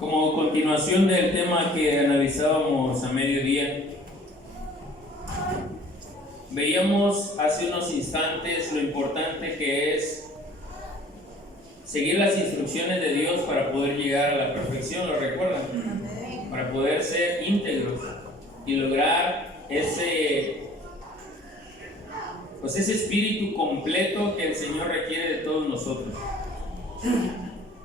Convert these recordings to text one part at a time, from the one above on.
Como continuación del tema que analizábamos a mediodía, veíamos hace unos instantes lo importante que es seguir las instrucciones de Dios para poder llegar a la perfección, ¿lo recuerdan? Para poder ser íntegros y lograr ese espíritu completo que el Señor requiere de todos nosotros.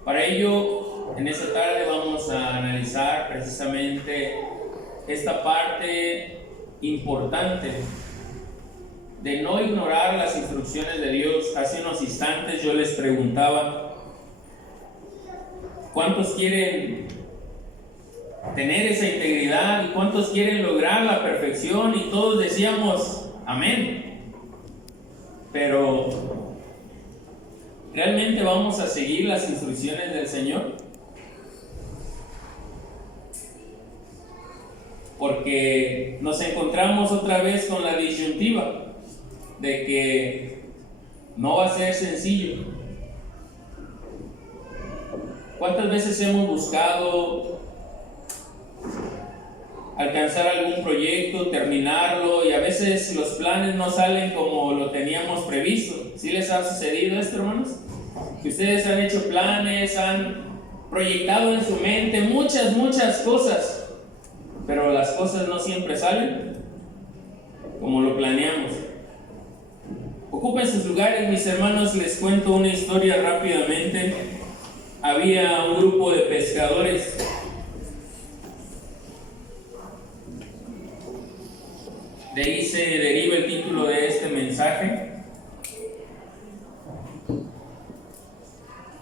Para ello, en esta tarde vamos a analizar precisamente esta parte importante de no ignorar las instrucciones de Dios. Hace unos instantes yo les preguntaba, ¿cuántos quieren tener esa integridad y cuántos quieren lograr la perfección? Y todos decíamos, amén. Pero, ¿realmente vamos a seguir las instrucciones del Señor? Porque nos encontramos otra vez con la disyuntiva de que no va a ser sencillo. ¿Cuántas veces hemos buscado alcanzar algún proyecto, terminarlo, y a veces los planes no salen como lo teníamos previsto? ¿Sí les ha sucedido esto, hermanos? Que ustedes han hecho planes, han proyectado en su mente muchas cosas, pero las cosas no siempre salen como lo planeamos. Ocupen sus lugares, mis hermanos. Les cuento una historia rápidamente. Había un grupo de pescadores. De ahí se deriva el título de este mensaje: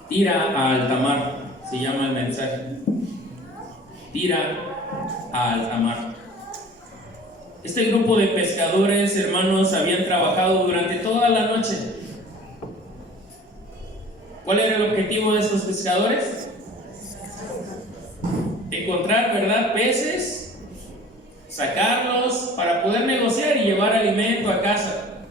Tira a alta mar, se llama el mensaje. Tira a alta mar. Este grupo de pescadores, hermanos, habían trabajado durante toda la noche. ¿Cuál era el objetivo de estos pescadores? Encontrar, ¿verdad?, peces, sacarlos para poder negociar y llevar alimento a casa.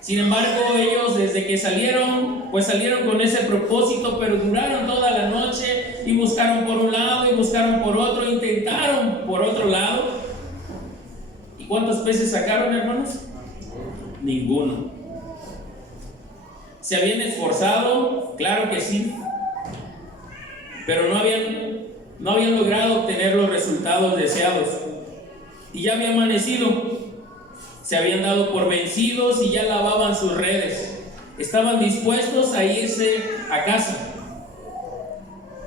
Sin embargo, ellos desde que salieron con ese propósito, pero duraron toda la noche y buscaron por un lado y buscaron por otro, intentaron por otro lado. ¿Y cuántos peces sacaron, hermanos? Ninguno. ¿Se habían esforzado? Claro que sí, pero no habían logrado obtener los resultados deseados. Y ya había amanecido. Se habían dado por vencidos y ya lavaban sus redes. Estaban dispuestos a irse a casa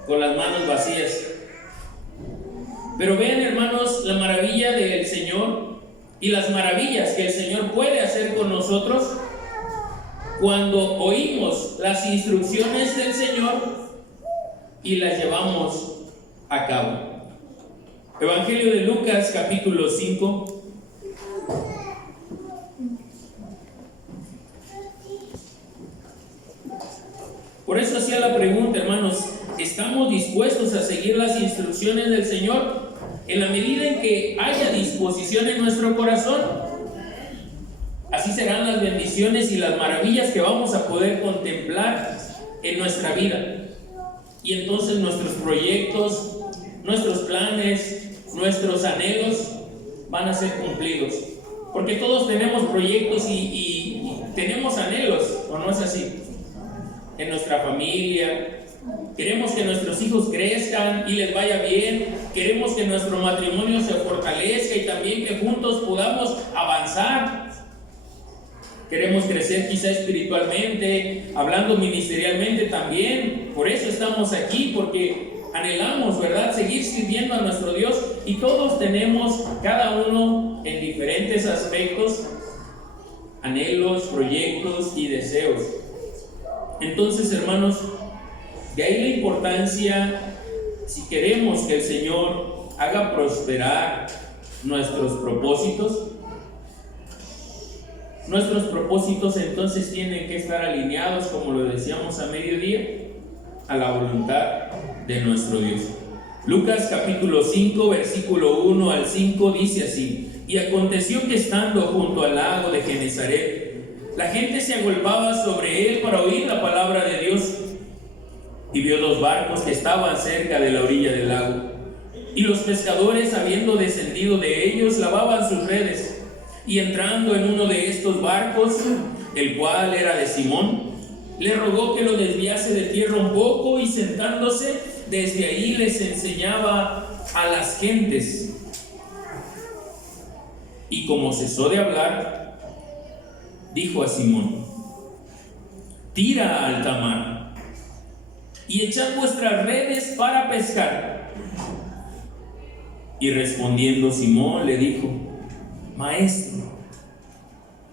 con las manos vacías. Pero vean, hermanos, la maravilla del Señor y las maravillas que el Señor puede hacer con nosotros cuando oímos las instrucciones del Señor y las llevamos a cabo. Evangelio de Lucas, capítulo 5. Por eso hacía la pregunta, hermanos, ¿estamos dispuestos a seguir las instrucciones del Señor? En la medida en que haya disposición en nuestro corazón, así serán las bendiciones y las maravillas que vamos a poder contemplar en nuestra vida. Y entonces nuestros proyectos, nuestros planes, nuestros anhelos van a ser cumplidos. Porque todos tenemos proyectos y tenemos anhelos, ¿o no es así? En nuestra familia, queremos que nuestros hijos crezcan y les vaya bien, queremos que nuestro matrimonio se fortalezca y también que juntos podamos avanzar. Queremos crecer quizá espiritualmente, hablando ministerialmente también. Por eso estamos aquí, porque anhelamos, ¿verdad?, seguir sirviendo a nuestro Dios, y todos tenemos, cada uno en diferentes aspectos, anhelos, proyectos y deseos. Entonces, hermanos, de ahí la importancia, si queremos que el Señor haga prosperar nuestros propósitos entonces tienen que estar alineados, como lo decíamos a mediodía, a la voluntad de nuestro Dios. Lucas capítulo 5, versículo 1 al 5 dice así: Y aconteció que estando junto al lago de Genezaret, la gente se agolpaba sobre él para oír la palabra de Dios. Y vio 2 barcos que estaban cerca de la orilla del lago. Y los pescadores, habiendo descendido de ellos, lavaban sus redes. Y entrando en uno de estos barcos, el cual era de Simón, le rogó que lo desviase de tierra un poco, y sentándose desde ahí les enseñaba a las gentes. Y como cesó de hablar, dijo a Simón: tira a alta mar y echad vuestras redes para pescar. Y respondiendo Simón le dijo: Maestro,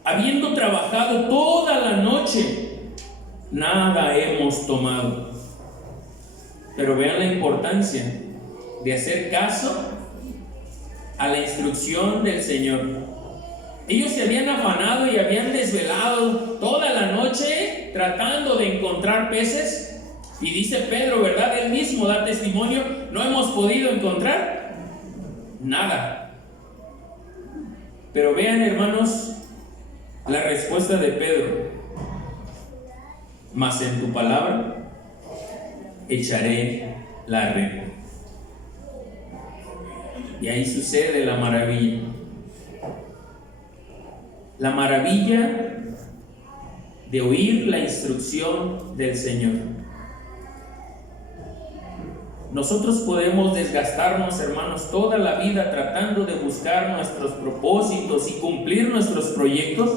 habiendo trabajado toda la noche, nada hemos tomado. Pero vean la importancia de hacer caso a la instrucción del Señor. Ellos se habían afanado y habían desvelado toda la noche tratando de encontrar peces. Y dice Pedro, ¿verdad? Él mismo da testimonio: no hemos podido encontrar nada. Pero vean, hermanos, la respuesta de Pedro: mas en tu palabra echaré la red. Y ahí sucede la maravilla. La maravilla de oír la instrucción del Señor. Nosotros podemos desgastarnos, hermanos, toda la vida tratando de buscar nuestros propósitos y cumplir nuestros proyectos,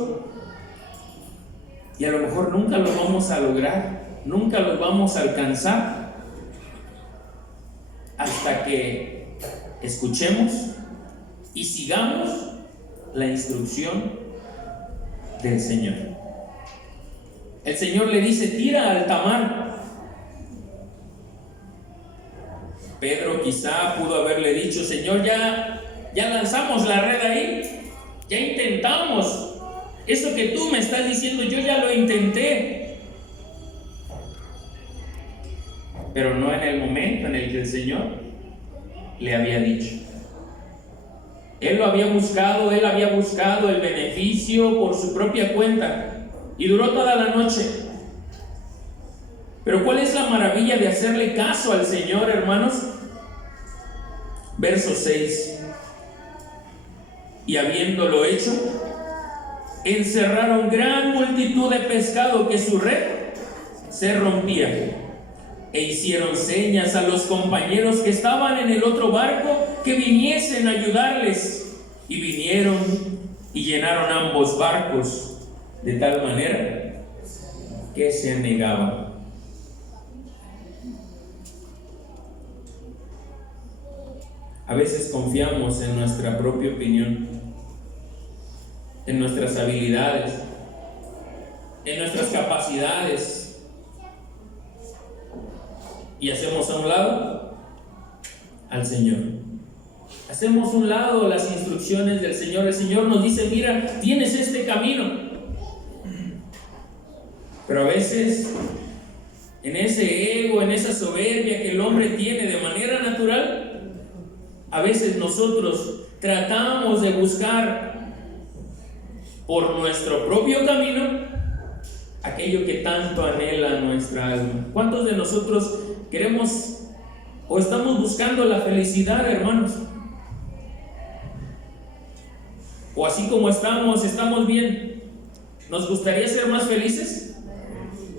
y a lo mejor nunca los vamos a lograr, nunca los vamos a alcanzar, hasta que escuchemos y sigamos la instrucción del Señor. El Señor le dice: tira a alta mar. Pedro quizá pudo haberle dicho: Señor, ya lanzamos la red ahí, ya intentamos eso que tú me estás diciendo, yo ya lo intenté. Pero no en el momento en el que el Señor le había dicho. Él había buscado el beneficio por su propia cuenta, y duró toda la noche. Pero ¿cuál es la maravilla de hacerle caso al Señor, hermanos? Verso 6. Y habiéndolo hecho, encerraron gran multitud de pescado, que su red se rompía. E hicieron señas a los compañeros que estaban en el otro barco que viniesen a ayudarles. Y vinieron y llenaron ambos barcos, de tal manera que se anegaban. A veces confiamos en nuestra propia opinión, en nuestras habilidades, en nuestras capacidades, y hacemos a un lado al Señor. Hacemos a un lado las instrucciones del Señor. El Señor nos dice: mira, tienes este camino. Pero a veces, en ese ego, en esa soberbia que el hombre tiene de manera natural, a veces nosotros tratamos de buscar por nuestro propio camino aquello que tanto anhela nuestra alma. ¿Cuántos de nosotros queremos o estamos buscando la felicidad, hermanos? O así como estamos bien. ¿Nos gustaría ser más felices?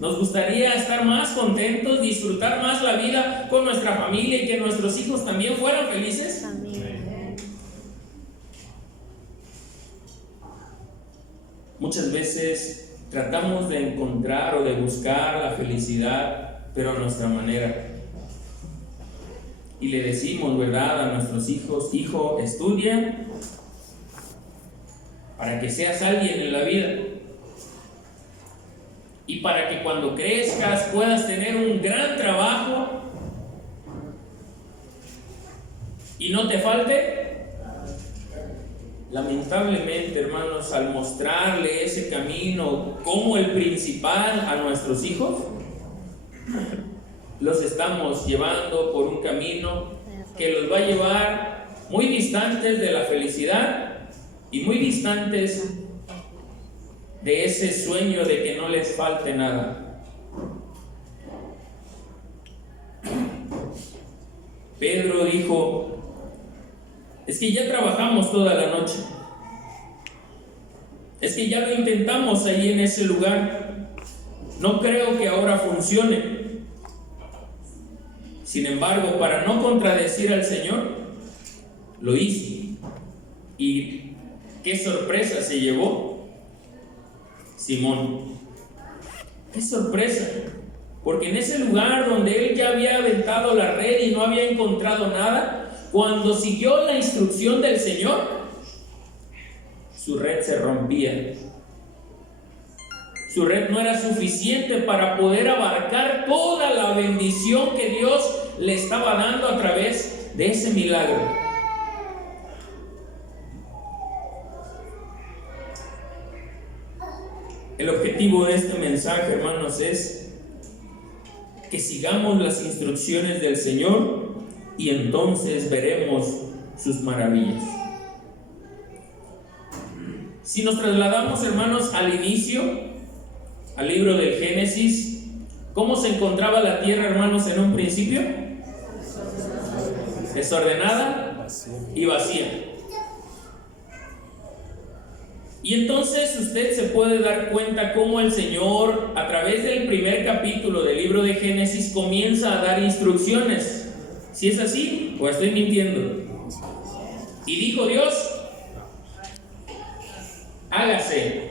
¿Nos gustaría estar más contentos, disfrutar más la vida con nuestra familia y que nuestros hijos también fueran felices? Amén. Muchas veces tratamos de encontrar o de buscar la felicidad, pero a nuestra manera. Y le decimos, ¿verdad?, a nuestros hijos: hijo, estudia para que seas alguien en la vida, y para que cuando crezcas puedas tener un gran trabajo y no te falte. Lamentablemente, hermanos, al mostrarle ese camino como el principal a nuestros hijos, los estamos llevando por un camino que los va a llevar muy distantes de la felicidad y muy distantes de ese sueño de que no les falte nada. Pedro dijo: es que ya trabajamos toda la noche, es que ya lo intentamos allí en ese lugar, no creo que ahora funcione. Sin embargo, para no contradecir al Señor, lo hizo. ¿Y qué sorpresa se llevó Simón? ¡Qué sorpresa! Porque en ese lugar donde él ya había aventado la red y no había encontrado nada, cuando siguió la instrucción del Señor, su red se rompía. Su red no era suficiente para poder abarcar toda la bendición que Dios le estaba dando a través de ese milagro. El objetivo de este mensaje, hermanos, es que sigamos las instrucciones del Señor y entonces veremos sus maravillas. Si nos trasladamos, hermanos, al inicio, al libro del Génesis, ¿cómo se encontraba la tierra, hermanos, en un principio? Desordenada y vacía. Y entonces usted se puede dar cuenta cómo el Señor, a través del primer capítulo del libro de Génesis, comienza a dar instrucciones. ¿Si es así o estoy mintiendo? Y dijo Dios: hágase.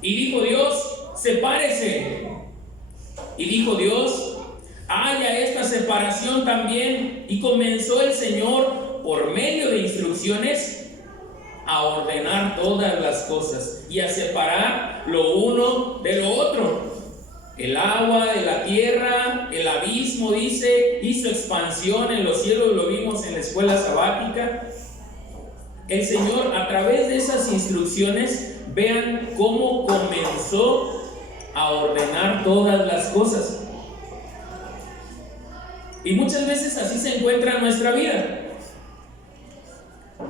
Y dijo Dios: sepárese. Y dijo Dios: haya esta separación también. Y comenzó el Señor, por medio de instrucciones, a ordenar todas las cosas y a separar lo uno de lo otro. El agua de la tierra, el abismo, dice, hizo expansión en los cielos, lo vimos en la escuela sabática. El Señor, a través de esas instrucciones, vean cómo comenzó a ordenar todas las cosas. Y muchas veces así se encuentra nuestra vida.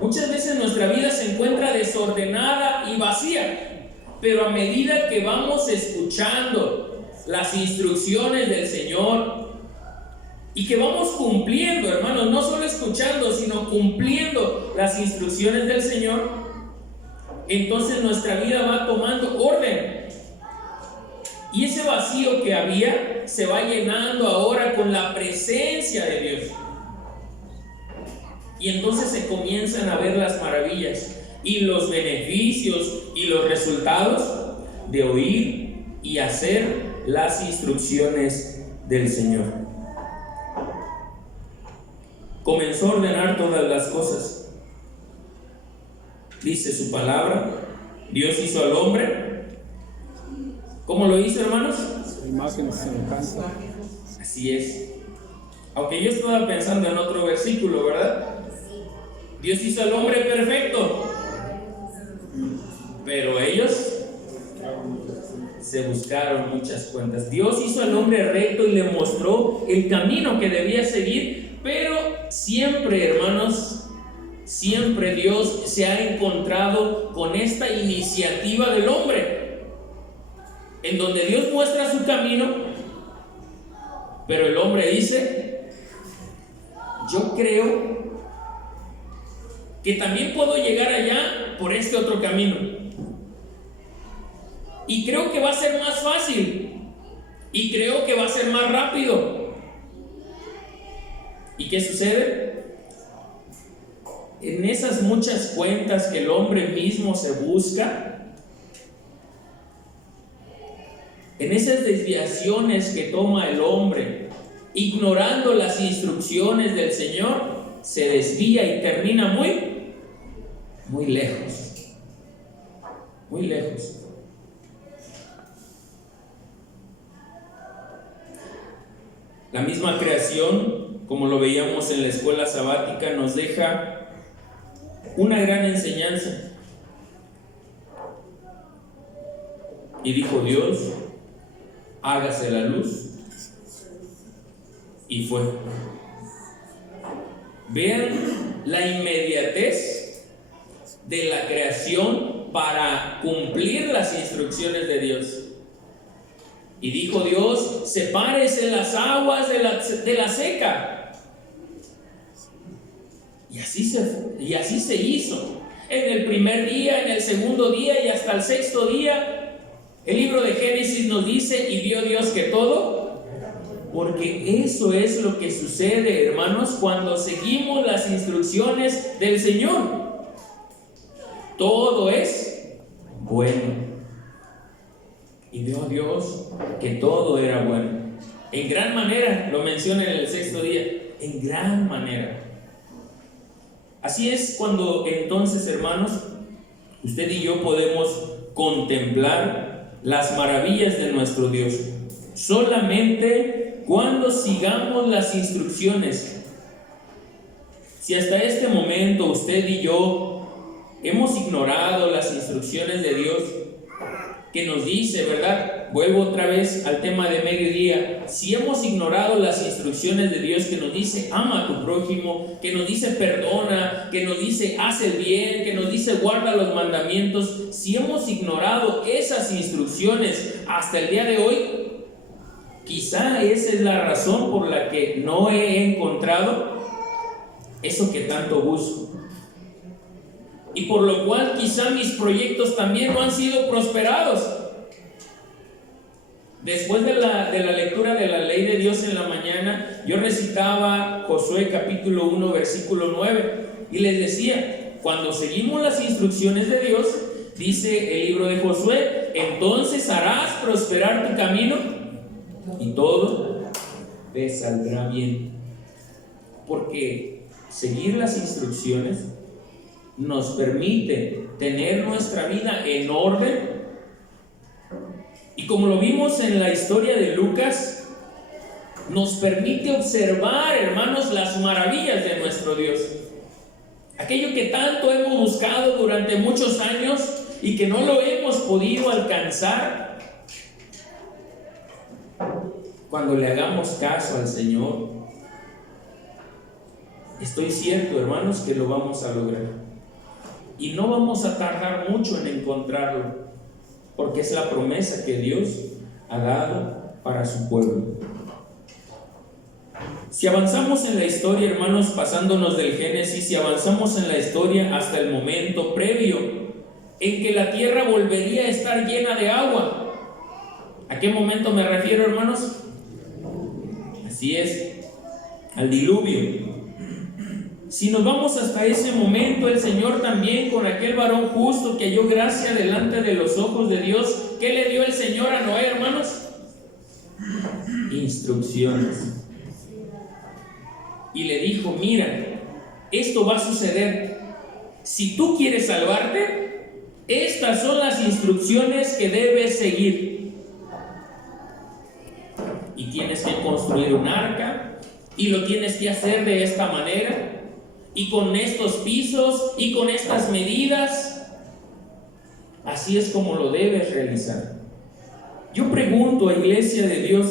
Muchas veces nuestra vida se encuentra desordenada y vacía, pero a medida que vamos escuchando las instrucciones del Señor y que vamos cumpliendo, hermanos, no solo escuchando, sino cumpliendo las instrucciones del Señor, entonces nuestra vida va tomando orden. Y ese vacío que había se va llenando ahora con la presencia de Dios. Y entonces se comienzan a ver las maravillas y los beneficios y los resultados de oír y hacer las instrucciones del Señor. Comenzó a ordenar todas las cosas. Dice su palabra, Dios hizo al hombre. ¿Cómo lo hizo, hermanos? Su imagen y semejanza. Así es. Aunque yo estaba pensando en otro versículo, ¿verdad? Dios hizo al hombre perfecto, pero ellos se buscaron muchas cuentas. Dios hizo al hombre recto y le mostró el camino que debía seguir, pero siempre, hermanos, siempre Dios se ha encontrado con esta iniciativa del hombre, en donde Dios muestra su camino, pero el hombre dice: yo creo que también puedo llegar allá por este otro camino. Y creo que va a ser más fácil. Y creo que va a ser más rápido. ¿Y qué sucede? En esas muchas cuentas que el hombre mismo se busca, en esas desviaciones que toma el hombre, ignorando las instrucciones del Señor, se desvía y termina muy lejos. Muy lejos. La misma creación, como lo veíamos en la escuela sabática, nos deja una gran enseñanza. Y dijo Dios: hágase la luz. Y fue. Vean la inmediatez de la creación para cumplir las instrucciones de Dios. Y dijo Dios: sepárese las aguas de la seca. Y así se hizo. En el primer día, en el segundo día y hasta el sexto día, el libro de Génesis nos dice: y vio Dios que todo, porque eso es lo que sucede, hermanos, cuando seguimos las instrucciones del Señor. Todo es bueno. Y vio Dios que todo era bueno. En gran manera, lo menciona en el sexto día, en gran manera. Así es cuando entonces, hermanos, usted y yo podemos contemplar las maravillas de nuestro Dios. Solamente cuando sigamos las instrucciones. Si hasta este momento usted y yo hemos ignorado las instrucciones de Dios, que nos dice, ¿verdad? Vuelvo otra vez al tema de mediodía. Si hemos ignorado las instrucciones de Dios, que nos dice ama a tu prójimo, que nos dice perdona, que nos dice haz el bien, que nos dice guarda los mandamientos, si hemos ignorado esas instrucciones hasta el día de hoy, quizá esa es la razón por la que no he encontrado eso que tanto busco. Y por lo cual quizá mis proyectos también no han sido prosperados. Después de la lectura de la ley de Dios en la mañana, yo recitaba Josué capítulo 1 versículo 9 y les decía: cuando seguimos las instrucciones de Dios, dice el libro de Josué, entonces harás prosperar tu camino y todo te saldrá bien. Porque seguir las instrucciones nos permite tener nuestra vida en orden. Y como lo vimos en la historia de Lucas, nos permite observar, hermanos, las maravillas de nuestro Dios. Aquello que tanto hemos buscado durante muchos años y que no lo hemos podido alcanzar, cuando le hagamos caso al Señor, estoy cierto, hermanos, que lo vamos a lograr. Y no vamos a tardar mucho en encontrarlo, porque es la promesa que Dios ha dado para su pueblo. Si avanzamos en la historia, hermanos, pasándonos del Génesis, si avanzamos en la historia hasta el momento previo en que la tierra volvería a estar llena de agua, ¿a qué momento me refiero, hermanos? Así es, al diluvio. Si nos vamos hasta ese momento, el Señor también, con aquel varón justo que halló gracia delante de los ojos de Dios, ¿qué le dio el Señor a Noé, hermanos? Instrucciones. Y le dijo: mira, esto va a suceder. Si tú quieres salvarte, estas son las instrucciones que debes seguir. Y tienes que construir un arca, y lo tienes que hacer de esta manera, y con estos pisos y con estas medidas. Así es como lo debes realizar. Yo pregunto a Iglesia de Dios,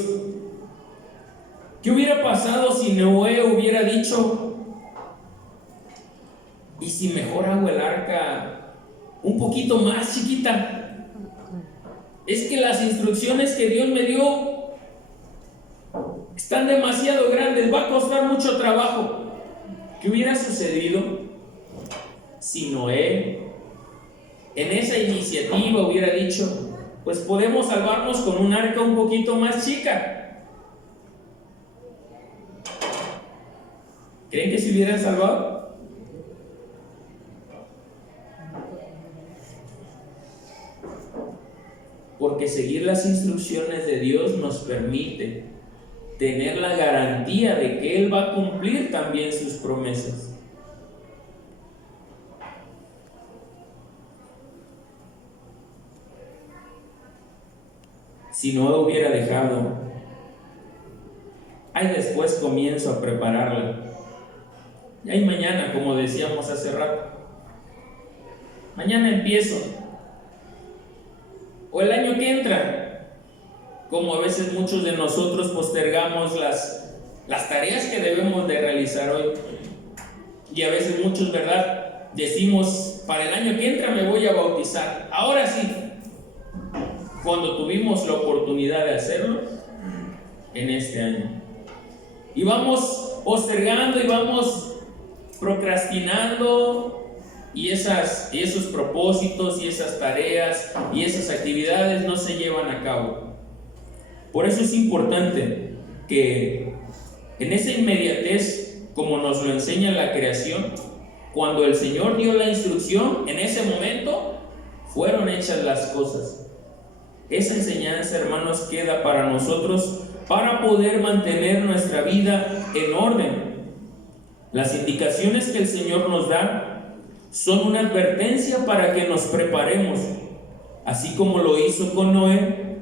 ¿qué hubiera pasado si Noé hubiera dicho: ¿y si mejor hago el arca un poquito más chiquita? Es que las instrucciones que Dios me dio están demasiado grandes, va a costar mucho trabajo. ¿Qué hubiera sucedido si Noé en esa iniciativa hubiera dicho: pues podemos salvarnos con un arca un poquito más chica? ¿Creen que se hubieran salvado? Porque seguir las instrucciones de Dios nos permite tener la garantía de que Él va a cumplir también sus promesas. Si no hubiera dejado, ahí después comienzo a prepararla. Y ahí mañana, como decíamos hace rato, mañana empiezo. O el año que entra, como a veces muchos de nosotros postergamos las tareas que debemos de realizar hoy. Y a veces muchos, ¿verdad?, decimos, para el año que entra me voy a bautizar. Ahora sí, cuando tuvimos la oportunidad de hacerlo en este año. Y vamos postergando y vamos procrastinando, y esos propósitos y esas tareas y esas actividades no se llevan a cabo. Por eso es importante que en esa inmediatez, como nos lo enseña la creación, cuando el Señor dio la instrucción, en ese momento fueron hechas las cosas. Esa enseñanza, hermanos, queda para nosotros para poder mantener nuestra vida en orden. Las indicaciones que el Señor nos da son una advertencia para que nos preparemos, así como lo hizo con Noé.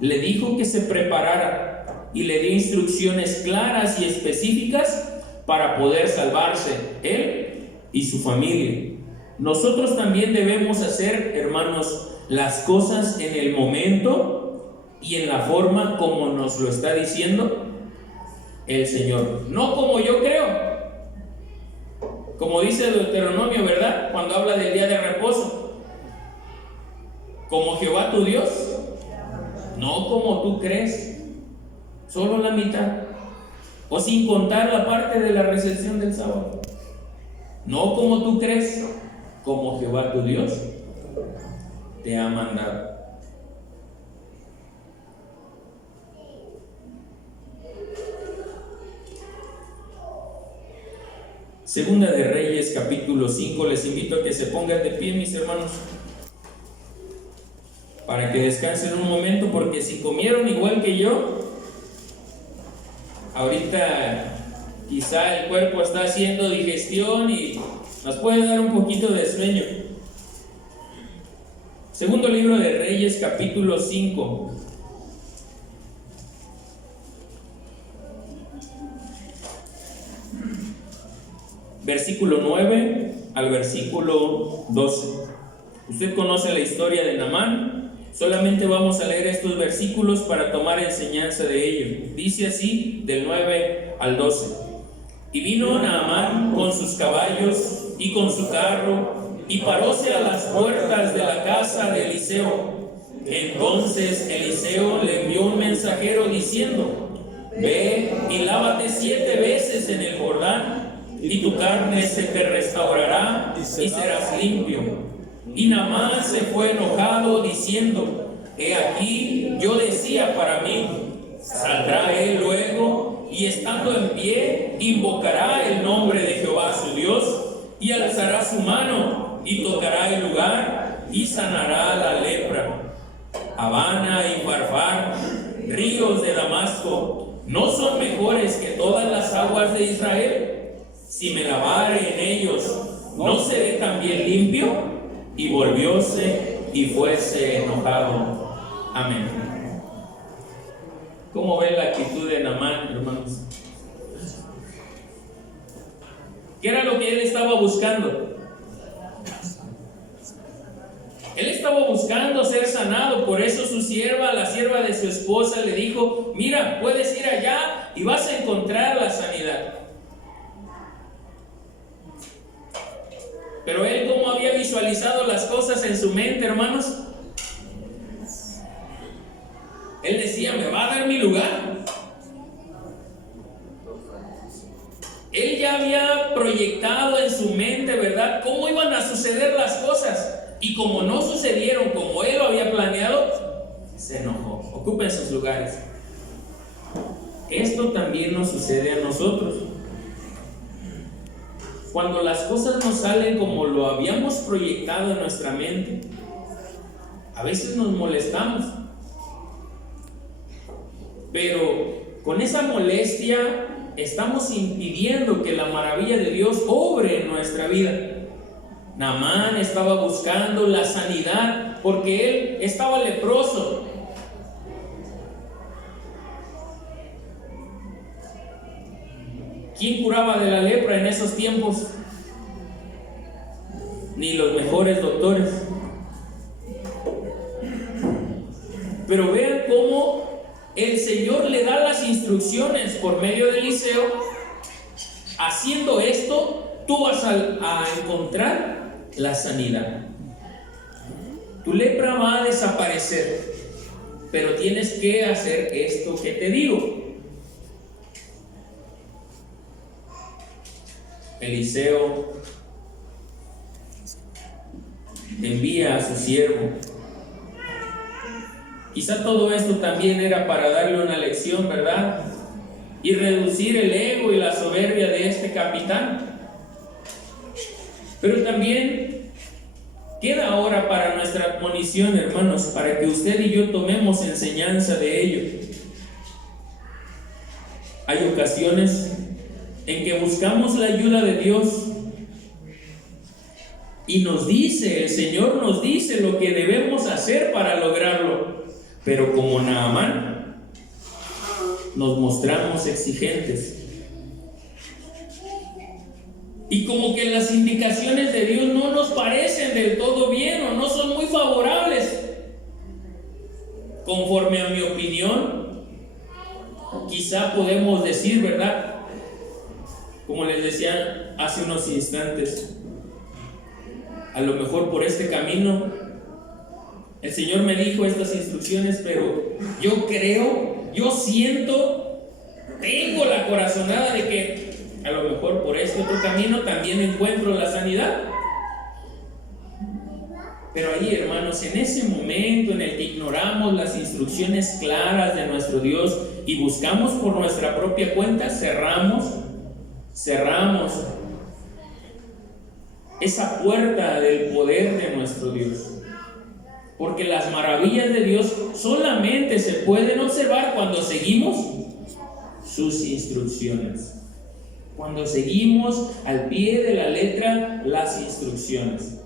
Le dijo que se preparara y le dio instrucciones claras y específicas para poder salvarse él y su familia. Nosotros también debemos hacer, hermanos, las cosas en el momento y en la forma como nos lo está diciendo el Señor, no como yo creo. Como dice Deuteronomio, ¿verdad? Cuando habla del día de reposo. Como Jehová tu Dios, no como tú crees, solo la mitad, o sin contar la parte de la recepción del sábado. No como tú crees, como Jehová tu Dios te ha mandado. Segunda de Reyes, capítulo 5. Les invito a que se pongan de pie, mis hermanos, para que descansen un momento, porque si comieron igual que yo, ahorita quizá el cuerpo está haciendo digestión y nos puede dar un poquito de sueño. Segundo libro de Reyes, capítulo 5. Versículo 9 al versículo 12. Usted conoce la historia de Naamán. Solamente vamos a leer estos versículos para tomar enseñanza de ellos. Dice así, del 9 al 12. Y vino Naamán con sus caballos y con su carro, y paróse a las puertas de la casa de Eliseo. Entonces Eliseo le envió un mensajero diciendo: ve y lávate 7 veces en el Jordán, y tu carne se te restaurará y serás limpio. Y Naamán se fue enojado diciendo: he aquí, yo decía para mí, saldrá él luego, y estando en pie, invocará el nombre de Jehová su Dios, y alzará su mano, y tocará el lugar, y sanará la lepra. Habana y Farfar, ríos de Damasco, ¿no son mejores que todas las aguas de Israel? Si me lavare en ellos, ¿no seré también limpio? Y volvióse y fuese enojado. Amén. ¿Cómo ven la actitud de Naamán, hermanos? ¿Qué era lo que él estaba buscando? Él estaba buscando ser sanado. Por eso su sierva, la sierva de su esposa, le dijo: mira, puedes ir allá y vas a encontrar la sanidad. Pero él, ¿cómo había visualizado las cosas en su mente, hermanos? Él decía: me va a dar mi lugar. Él ya había proyectado en su mente, ¿verdad?, cómo iban a suceder las cosas. Y como no sucedieron como él lo había planeado, se enojó. Ocupen sus lugares. Esto también nos sucede a nosotros. Cuando las cosas no salen como lo habíamos proyectado en nuestra mente, a veces nos molestamos. Pero con esa molestia estamos impidiendo que la maravilla de Dios obre en nuestra vida. Naamán estaba buscando la sanidad porque él estaba leproso. ¿Quién curaba de la lepra en esos tiempos? Ni los mejores doctores. Pero vean cómo el Señor le da las instrucciones por medio de Eliseo. Haciendo esto, tú vas a encontrar la sanidad. Tu lepra va a desaparecer, pero tienes que hacer esto que te digo. Eliseo envía a su siervo. Quizá todo esto también era para darle una lección, ¿verdad? Y reducir el ego y la soberbia de este capitán. Pero también queda ahora para nuestra admonición, hermanos, para que usted y yo tomemos enseñanza de ello. Hay ocasiones en que buscamos la ayuda de Dios y el Señor nos dice lo que debemos hacer para lograrlo, pero como Naamán nos mostramos exigentes y como que las indicaciones de Dios no nos parecen del todo bien o no son muy favorables conforme a mi opinión. Quizá podemos decir, ¿verdad? Como les decía hace unos instantes, a lo mejor por este camino el Señor me dijo estas instrucciones, pero yo siento, tengo la corazonada de que a lo mejor por este otro camino también encuentro la sanidad. Pero ahí, hermanos, en ese momento en el que ignoramos las instrucciones claras de nuestro Dios y buscamos por nuestra propia cuenta, cerramos esa puerta del poder de nuestro Dios. Porque las maravillas de Dios solamente se pueden observar cuando seguimos sus instrucciones. Cuando seguimos al pie de la letra las instrucciones.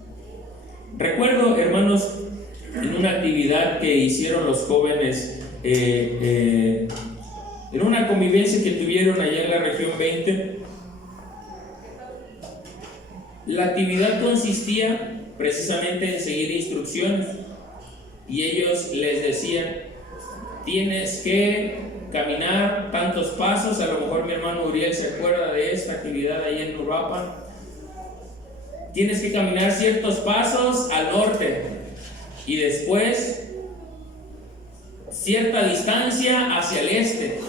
Recuerdo, hermanos, en una actividad que hicieron los jóvenes, en una convivencia que tuvieron allá en la región 20, la actividad consistía precisamente en seguir instrucciones. Y ellos les decían, tienes que caminar tantos pasos. A lo mejor mi hermano Uriel se acuerda de esta actividad ahí en Uruapan. Tienes que caminar ciertos pasos al norte y después cierta distancia hacia el este.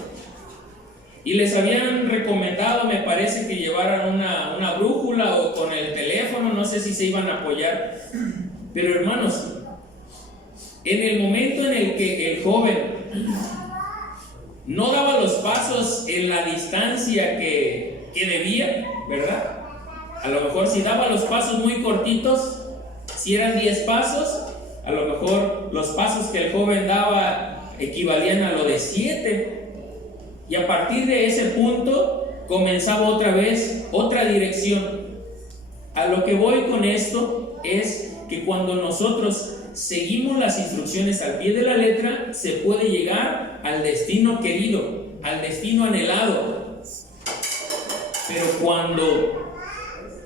Y les habían recomendado, me parece, que llevaran una brújula o con el teléfono, no sé si se iban a apoyar. Pero hermanos, en el momento en el que el joven no daba los pasos en la distancia que debía, ¿verdad? A lo mejor si daba los pasos muy cortitos, si eran 10 pasos, a lo mejor los pasos que el joven daba equivalían a lo de 7. Y a partir de ese punto comenzaba otra vez otra dirección. A lo que voy con esto es que cuando nosotros seguimos las instrucciones al pie de la letra, se puede llegar al destino querido, al destino anhelado. Pero cuando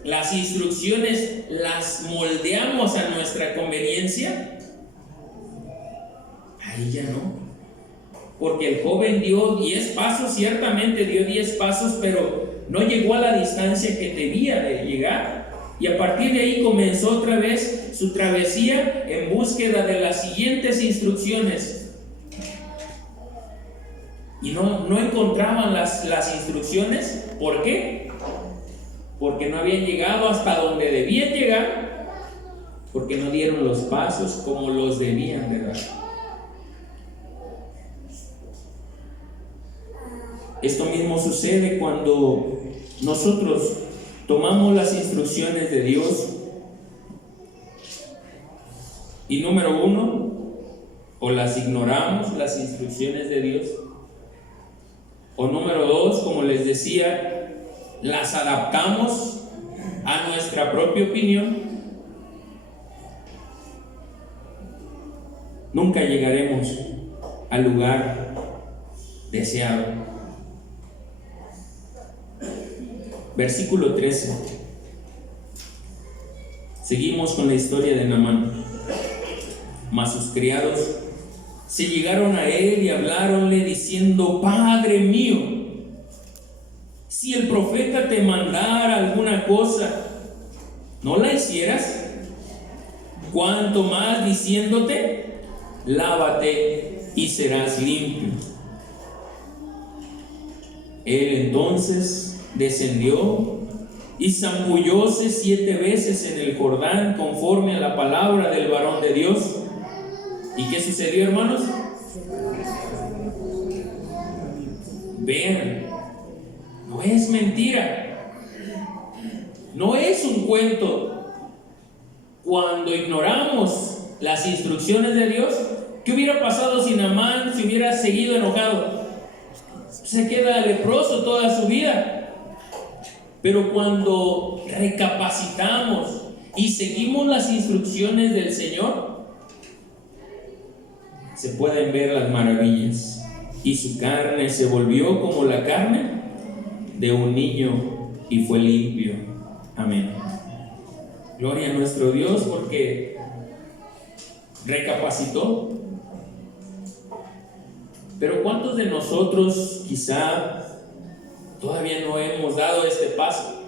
las instrucciones las moldeamos a nuestra conveniencia, ahí ya no. Porque el joven dio 10 pasos, ciertamente dio 10 pasos, pero no llegó a la distancia que debía de llegar. Y a partir de ahí comenzó otra vez su travesía en búsqueda de las siguientes instrucciones. Y no encontraban las instrucciones. ¿Por qué? Porque no habían llegado hasta donde debían llegar, porque no dieron los pasos como los debían de dar. Esto mismo sucede cuando nosotros tomamos las instrucciones de Dios y número 1, o las ignoramos, las instrucciones de Dios, o número 2, como les decía, las adaptamos a nuestra propia opinión. Nunca llegaremos al lugar deseado. Versículo 13. Seguimos con la historia de Naamán. Mas sus criados se llegaron a él y habláronle diciendo: Padre mío, Si el profeta te mandara alguna cosa, ¿no la hicieras? Cuanto más diciéndote, lávate y serás limpio. Él entonces descendió y zambullóse 7 veces en el Jordán conforme a la palabra del varón de Dios. ¿Y qué sucedió, hermanos? Vean, no es mentira, no es un cuento. Cuando ignoramos las instrucciones de Dios, ¿qué hubiera pasado si Naamán se hubiera seguido enojado? Se queda leproso toda su vida. Pero cuando recapacitamos y seguimos las instrucciones del Señor, se pueden ver las maravillas. Y su carne se volvió como la carne de un niño y fue limpio. Amén. Gloria a nuestro Dios porque recapacitó. Pero ¿cuántos de nosotros quizá todavía no hemos dado este paso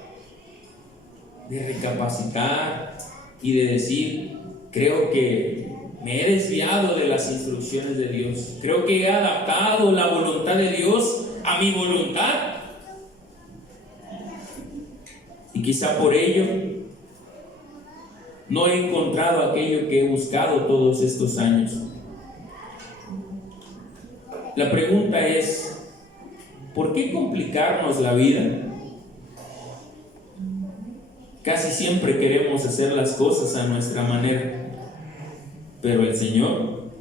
de recapacitar y de decir, creo que me he desviado de las instrucciones de Dios, creo que he adaptado la voluntad de Dios a mi voluntad? Y quizá por ello no he encontrado aquello que he buscado todos estos años. La pregunta es, ¿por qué complicarnos la vida? Casi siempre queremos hacer las cosas a nuestra manera, pero el Señor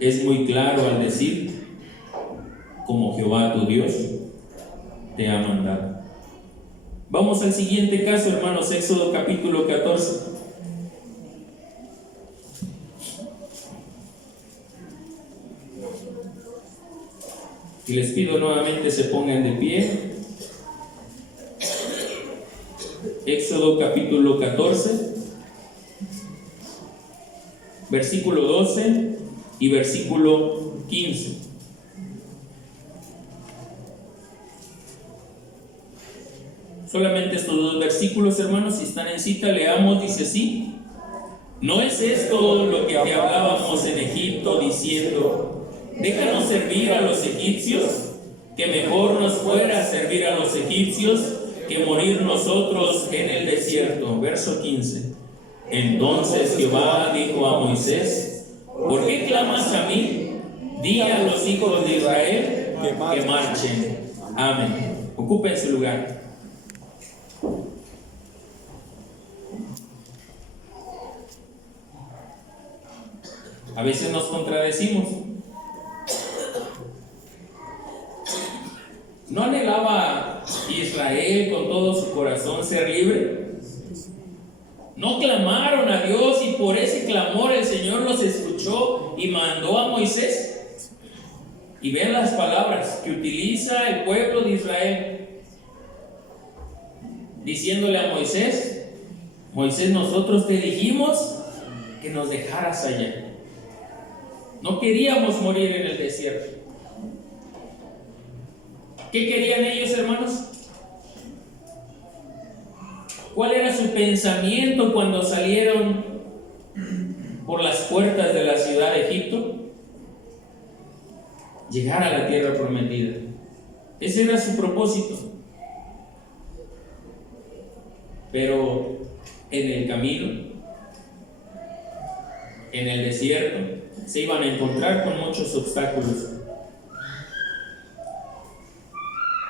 es muy claro al decir, como Jehová tu Dios te ha mandado. Vamos al siguiente caso, hermanos, Éxodo capítulo 14. Y les pido nuevamente se pongan de pie. Éxodo capítulo 14, versículo 12 y versículo 15. Solamente estos 2 versículos, hermanos, si están en cita, leamos, dice así: ¿No es esto lo que te hablábamos en Egipto, diciendo, déjanos servir a los egipcios, que mejor nos fuera servir a los egipcios que morir nosotros en el desierto? Verso 15. Entonces Jehová dijo a Moisés, ¿por qué clamas a mí? Di a los hijos de Israel que marchen. Amén. Ocupen su lugar. A veces nos contradecimos. ¿No anhelaba Israel con todo su corazón ser libre? ¿No clamaron a Dios y por ese clamor el Señor los escuchó y mandó a Moisés? Y vean las palabras que utiliza el pueblo de Israel, diciéndole a Moisés: Moisés, nosotros te dijimos que nos dejaras allá. No queríamos morir en el desierto. ¿Qué querían ellos, hermanos? ¿Cuál era su pensamiento cuando salieron por las puertas de la ciudad de Egipto? Llegar a la tierra prometida. Ese era su propósito. Pero en el camino, en el desierto, se iban a encontrar con muchos obstáculos.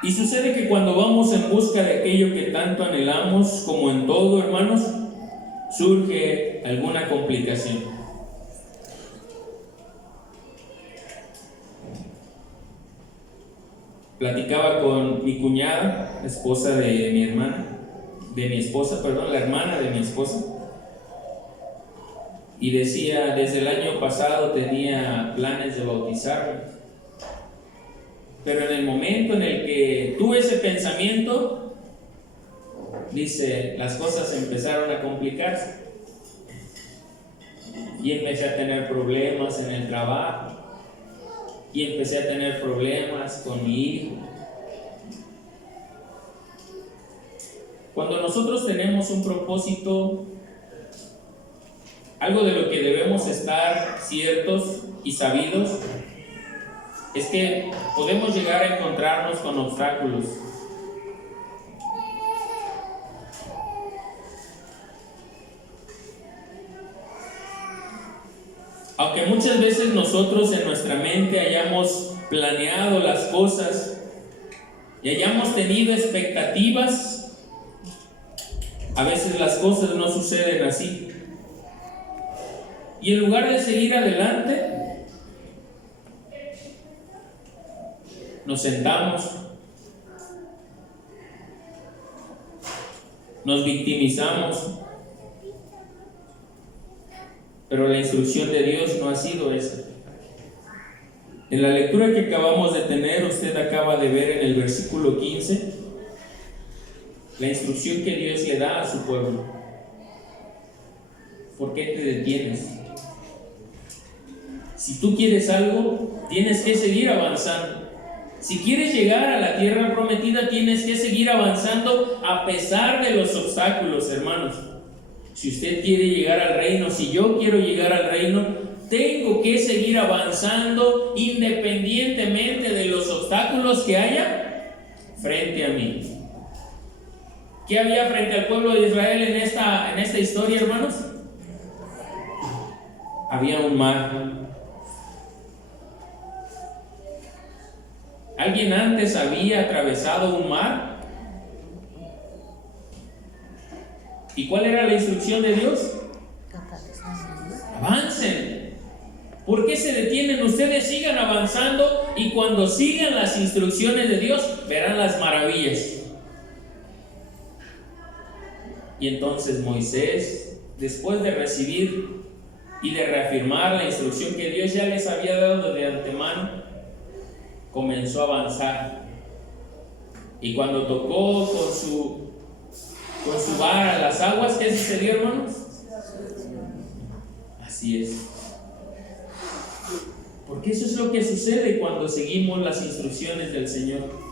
Y sucede que cuando vamos en busca de aquello que tanto anhelamos, como en todo, hermanos, surge alguna complicación. Platicaba con mi cuñada, esposa de mi hermana, la hermana de mi esposa, y decía, desde el año pasado tenía planes de bautizarme. Pero en el momento en el que tuve ese pensamiento, dice, las cosas empezaron a complicarse. Y empecé a tener problemas en el trabajo. Y empecé a tener problemas con mi hijo. Cuando nosotros tenemos un propósito, algo de lo que debemos estar ciertos y sabidos es que podemos llegar a encontrarnos con obstáculos. Aunque muchas veces nosotros en nuestra mente hayamos planeado las cosas y hayamos tenido expectativas, a veces las cosas no suceden así. Y en lugar de seguir adelante, nos sentamos, nos victimizamos, pero la instrucción de Dios no ha sido esa. En la lectura que acabamos de tener, usted acaba de ver en el versículo 15 la instrucción que Dios le da a su pueblo. ¿Por qué te detienes? Si tú quieres algo, tienes que seguir avanzando. Si quieres llegar a la tierra prometida, tienes que seguir avanzando a pesar de los obstáculos, hermanos. Si usted quiere llegar al reino, si yo quiero llegar al reino, tengo que seguir avanzando independientemente de los obstáculos que haya frente a mí. ¿Qué había frente al pueblo de Israel en esta historia, hermanos? Había un mar. ¿Alguien antes había atravesado un mar? ¿Y cuál era la instrucción de Dios? Avancen. ¿Por qué se detienen? Ustedes sigan avanzando y cuando sigan las instrucciones de Dios verán las maravillas. Y entonces Moisés, después de recibir y de reafirmar la instrucción que Dios ya les había dado de antemano, comenzó a avanzar. Y cuando tocó con su vara a las aguas, ¿qué sucedió, hermanos? Así es. Porque eso es lo que sucede cuando seguimos las instrucciones del Señor.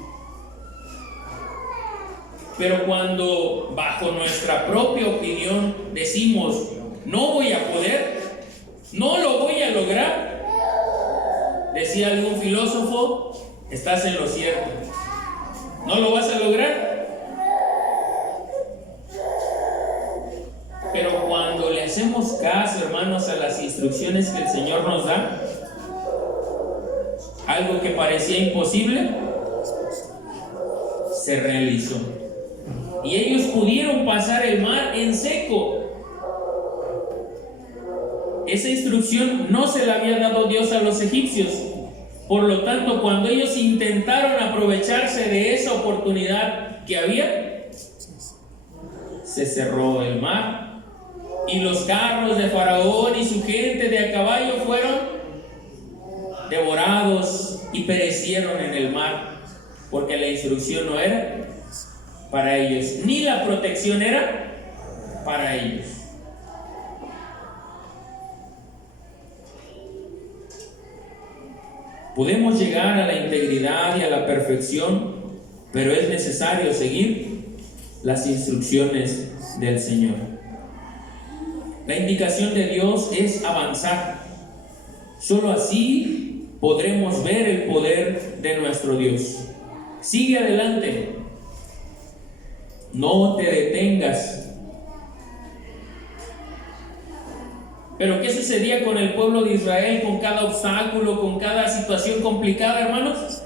Pero cuando bajo nuestra propia opinión decimos, no voy a poder, no lo voy a lograr, decía algún filósofo, estás en lo cierto. ¿No lo vas a lograr? Pero cuando le hacemos caso, hermanos, a las instrucciones que el Señor nos da, algo que parecía imposible se realizó. Y ellos pudieron pasar el mar en seco. Esa instrucción no se la había dado Dios a los egipcios. Por lo tanto, cuando ellos intentaron aprovecharse de esa oportunidad que había, se cerró el mar y los carros de Faraón y su gente de a caballo fueron devorados y perecieron en el mar, porque la instrucción no era para ellos, ni la protección era para ellos. Podemos llegar a la integridad y a la perfección, pero es necesario seguir las instrucciones del Señor. La indicación de Dios es avanzar. Solo así podremos ver el poder de nuestro Dios. Sigue adelante. No te detengas. Pero ¿qué sucedía con el pueblo de Israel, con cada obstáculo, con cada situación complicada, hermanos?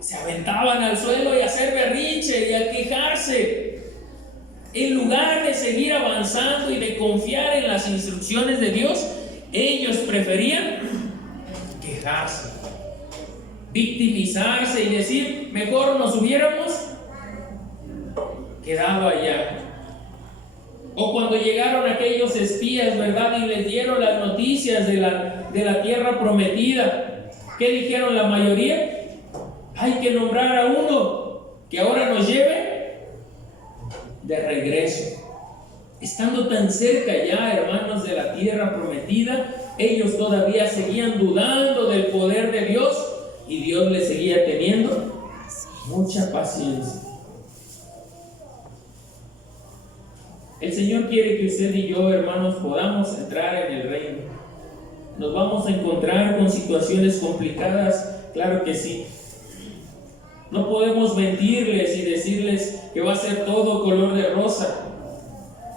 Se aventaban al suelo y a hacer berrinche y a quejarse. En lugar de seguir avanzando y de confiar en las instrucciones de Dios, ellos preferían quejarse, victimizarse y decir, mejor nos hubiéramos quedado allá. O cuando llegaron aquellos espías, ¿verdad? Y les dieron las noticias de la tierra prometida. ¿Qué dijeron la mayoría? Hay que nombrar a uno que ahora nos lleve de regreso. Estando tan cerca ya, hermanos, de la tierra prometida, ellos todavía seguían dudando del poder de Dios y Dios les seguía teniendo mucha paciencia. El Señor quiere que usted y yo, hermanos, podamos entrar en el reino. ¿Nos vamos a encontrar con situaciones complicadas? Claro que sí. No podemos mentirles y decirles que va a ser todo color de rosa.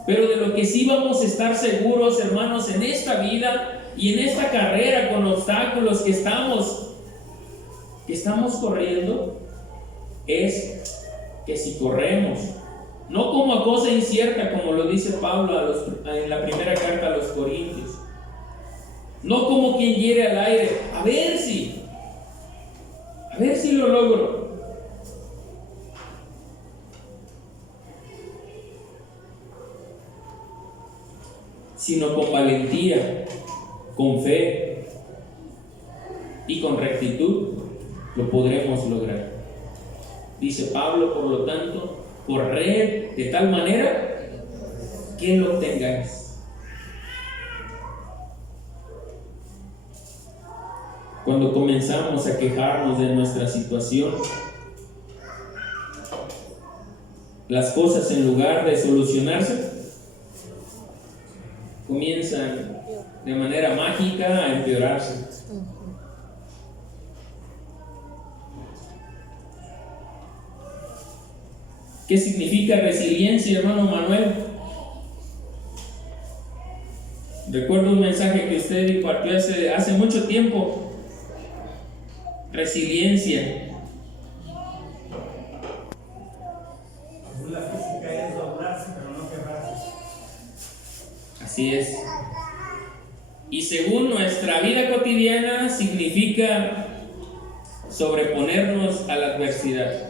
Pero de lo que sí vamos a estar seguros, hermanos, en esta vida y en esta carrera con obstáculos que estamos corriendo, es que si corremos, no como a cosa incierta, como lo dice Pablo en la primera carta a los Corintios, no como quien hiere al aire, a ver si lo logro. Sino con valentía, con fe y con rectitud lo podremos lograr. Dice Pablo, por lo tanto, corred de tal manera que lo obtengáis. Cuando comenzamos a quejarnos de nuestra situación, las cosas, en lugar de solucionarse, comienzan de manera mágica a empeorarse. ¿Qué significa resiliencia, hermano Manuel? Recuerdo un mensaje que usted impartió hace mucho tiempo. Resiliencia. La física es doblarse, pero no quebrarse. Así es. Y según nuestra vida cotidiana, significa sobreponernos a la adversidad.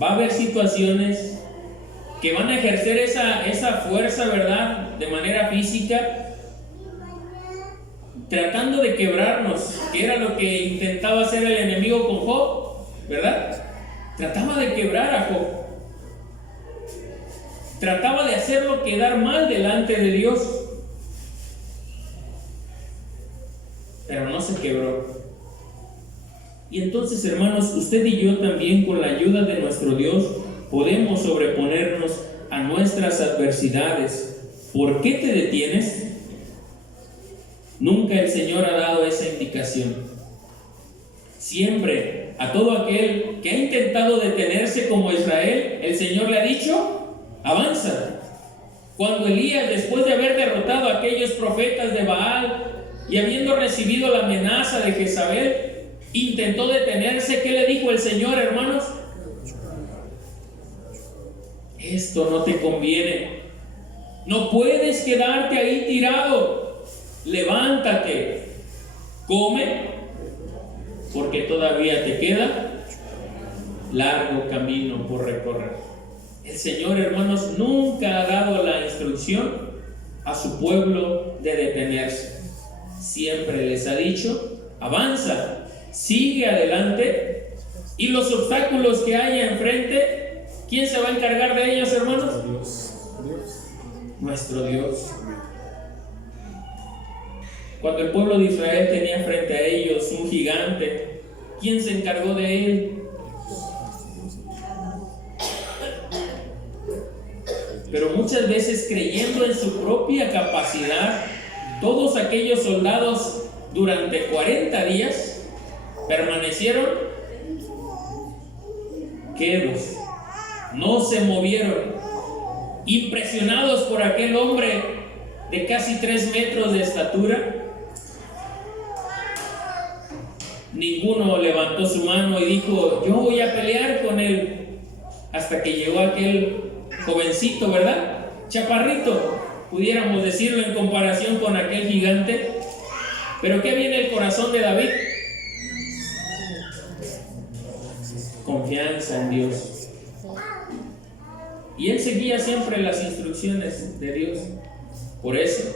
Va a haber situaciones que van a ejercer esa fuerza, ¿verdad?, de manera física, tratando de quebrarnos, que era lo que intentaba hacer el enemigo con Job, ¿verdad? Trataba de quebrar a Job. Trataba de hacerlo quedar mal delante de Dios. Pero no se quebró. Y entonces, hermanos, usted y yo también, con la ayuda de nuestro Dios, podemos sobreponernos a nuestras adversidades. ¿Por qué te detienes? Nunca el Señor ha dado esa indicación. Siempre, a todo aquel que ha intentado detenerse como Israel, el Señor le ha dicho: avanza. Cuando Elías, después de haber derrotado a aquellos profetas de Baal y habiendo recibido la amenaza de Jezabel, intentó detenerse, ¿qué le dijo el Señor, hermanos? Esto no te conviene. No puedes quedarte ahí tirado. Levántate, come, porque todavía te queda largo camino por recorrer. El Señor, hermanos, nunca ha dado la instrucción a su pueblo de detenerse. Siempre les ha dicho: avanza, sigue adelante, y los obstáculos que haya enfrente, ¿quién se va a encargar de ellos, hermanos? Dios. Nuestro Dios. Cuando el pueblo de Israel tenía frente a ellos un gigante, ¿quién se encargó de él? Pero muchas veces, creyendo en su propia capacidad, todos aquellos soldados durante 40 días permanecieron quedos, no se movieron, impresionados por aquel hombre de casi 3 metros de estatura. Ninguno levantó su mano y dijo: yo voy a pelear con él, hasta que llegó aquel jovencito, ¿verdad? Chaparrito, pudiéramos decirlo, en comparación con aquel gigante. Pero ¿qué viene el corazón de David? Confianza en Dios. Y él seguía siempre las instrucciones de Dios. Por eso,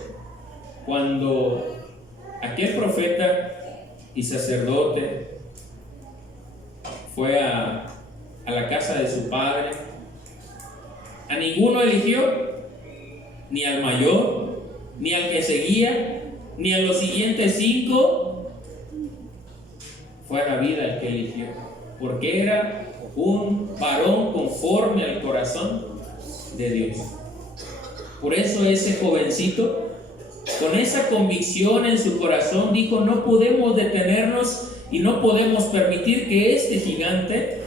cuando aquel profeta y sacerdote fue a la casa de su padre, a ninguno eligió, ni al mayor, ni al que seguía, ni a los siguientes 5. Fue a David el que eligió, porque era un varón conforme al corazón de Dios. Por eso ese jovencito, con esa convicción en su corazón, dijo: no podemos detenernos y no podemos permitir que este gigante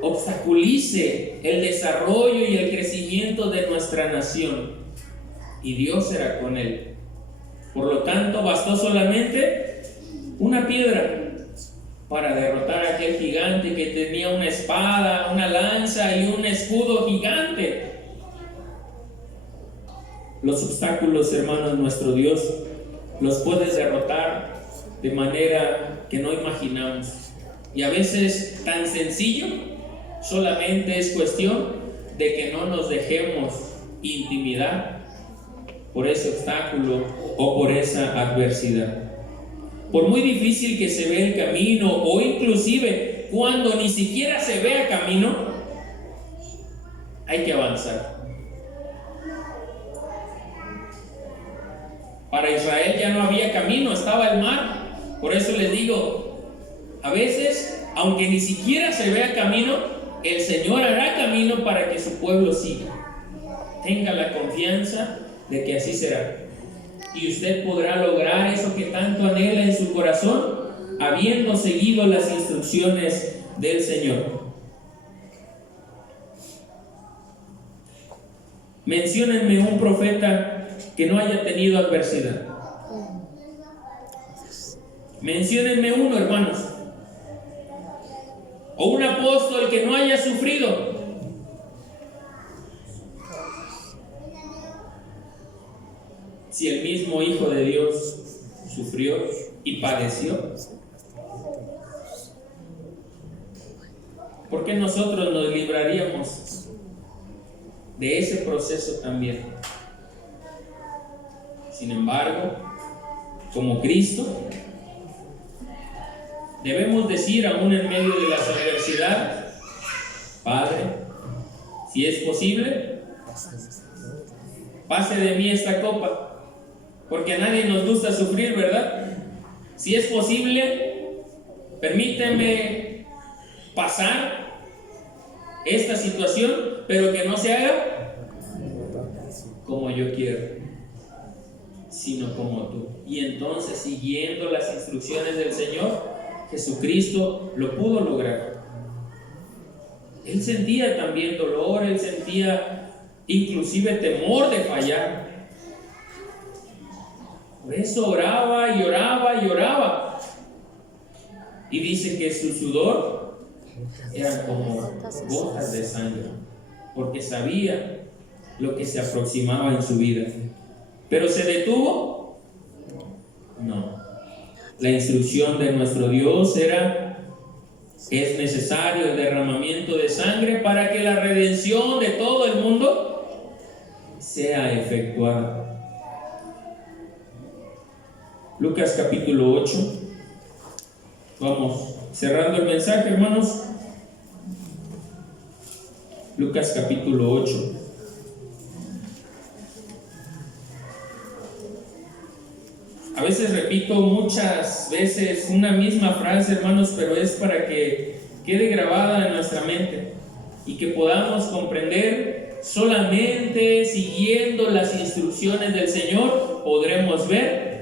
obstaculice el desarrollo y el crecimiento de nuestra nación. Y Dios será con él. Por lo tanto, bastó solamente una piedra para derrotar a aquel gigante que tenía una espada, una lanza y un escudo gigante. Los obstáculos, hermanos, nuestro Dios los puede derrotar de manera que no imaginamos. Y a veces tan sencillo, solamente es cuestión de que no nos dejemos intimidar por ese obstáculo o por esa adversidad. Por muy difícil que se vea el camino, o inclusive cuando ni siquiera se vea camino, hay que avanzar. Para Israel ya no había camino, estaba el mar. Por eso les digo, a veces, aunque ni siquiera se vea camino, el Señor hará camino para que su pueblo siga. Tenga la confianza de que así será. Y usted podrá lograr eso que tanto anhela en su corazón, habiendo seguido las instrucciones del Señor. Menciónenme un profeta que no haya tenido adversidad. Menciónenme uno, hermanos. O un apóstol que no haya sufrido. Si el mismo Hijo de Dios sufrió y padeció, ¿por qué nosotros nos libraríamos de ese proceso también? Sin embargo, como Cristo, debemos decir aún en medio de las adversidades: Padre, si es posible, pase de mí esta copa. Porque a nadie nos gusta sufrir, ¿verdad? Si es posible, permíteme pasar esta situación, pero que no se haga como yo quiero, sino como tú. Y entonces, siguiendo las instrucciones del Señor, Jesucristo lo pudo lograr. Él sentía también dolor, él sentía inclusive temor de fallar. Por eso oraba y oraba y oraba. Y dice que su sudor era como gotas de sangre, porque sabía lo que se aproximaba en su vida. ¿Pero se detuvo? No. La instrucción de nuestro Dios era: es necesario el derramamiento de sangre para que la redención de todo el mundo sea efectuada. Lucas capítulo 8. Vamos cerrando el mensaje, hermanos. Lucas capítulo 8. A veces repito muchas veces una misma frase, hermanos, pero es para que quede grabada en nuestra mente y que podamos comprender. Solamente siguiendo las instrucciones del Señor podremos ver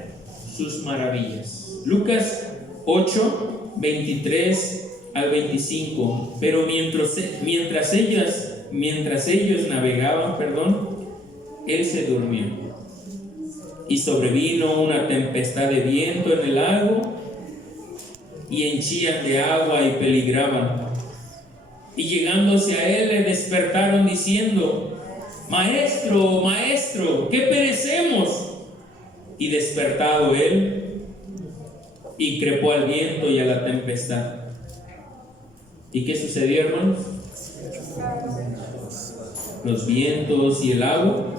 sus maravillas. Lucas 8, 23 al 25. Pero mientras ellos navegaban, él se durmió. Y sobrevino una tempestad de viento en el lago, y henchían de agua y peligraban. Y llegándose a él, le despertaron diciendo: Maestro, maestro, que perecemos. Y despertado él, increpó al viento y a la tempestad. ¿Y qué sucedió, hermanos? Los vientos y el agua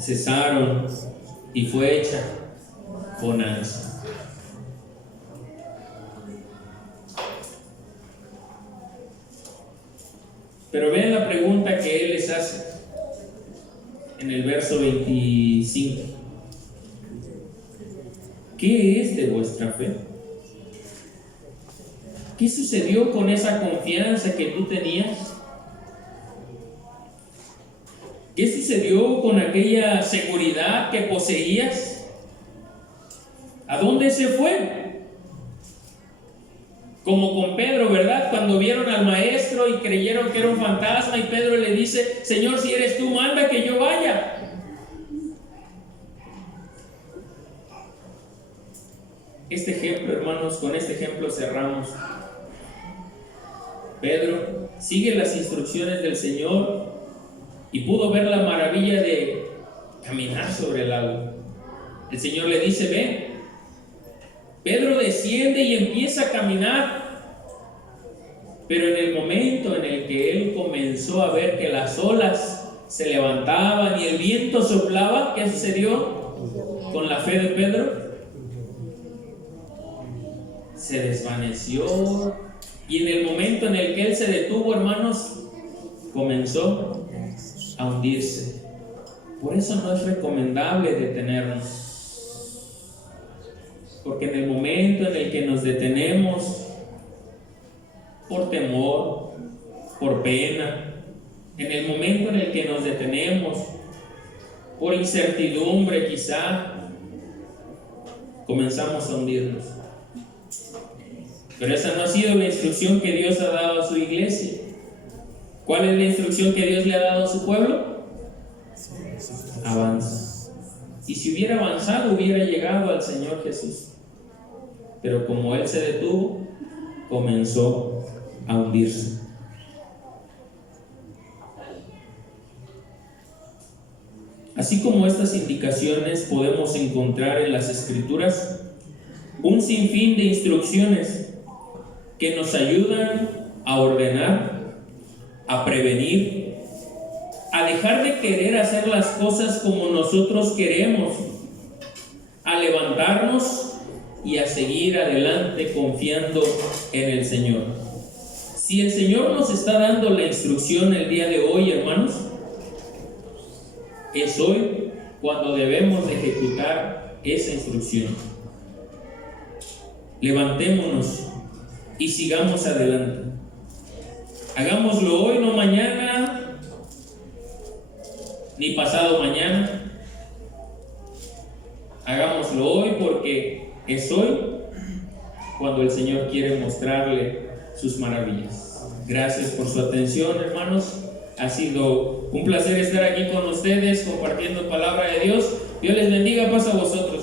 cesaron y fue hecha bonanza. Pero vean la pregunta que él les hace en el verso 25. ¿Qué es de vuestra fe? ¿Qué sucedió con esa confianza que tú tenías? ¿Qué sucedió sucedió con aquella seguridad que poseías? ¿A dónde se fue? Como con Pedro, ¿verdad? Cuando vieron al maestro y creyeron que era un fantasma, y Pedro le dice: Señor, si eres tú, manda que yo vaya. Este ejemplo, hermanos, con este ejemplo cerramos. Pedro sigue las instrucciones del Señor y pudo ver la maravilla de caminar sobre el agua. El Señor le dice: ven. Pedro desciende y empieza a caminar, pero en el momento en el que él comenzó a ver que las olas se levantaban y el viento soplaba, ¿qué sucedió con la fe de Pedro? Se desvaneció, y en el momento en el que él se detuvo, hermanos, comenzó a hundirse. Por eso no es recomendable detenernos, porque en el momento en el que nos detenemos por temor, por pena, en el momento en el que nos detenemos por incertidumbre, quizá comenzamos a hundirnos. Pero esa no ha sido la instrucción que Dios ha dado a su iglesia. ¿Cuál es la instrucción que Dios le ha dado a su pueblo? Avanza. Y si hubiera avanzado, hubiera llegado al Señor Jesús. Pero como Él se detuvo, comenzó a hundirse. Así como estas indicaciones, podemos encontrar en las Escrituras un sinfín de instrucciones que nos ayudan a ordenar, a prevenir, a dejar de querer hacer las cosas como nosotros queremos, a levantarnos y a seguir adelante confiando en el Señor. Si el Señor nos está dando la instrucción el día de hoy, hermanos, es hoy cuando debemos de ejecutar esa instrucción. Levantémonos y sigamos adelante. Hagámoslo hoy, no mañana, ni pasado mañana. Hagámoslo hoy porque es hoy cuando el Señor quiere mostrarle sus maravillas. Gracias por su atención, hermanos. Ha sido un placer estar aquí con ustedes compartiendo palabra de Dios. Dios les bendiga, paz a vosotros.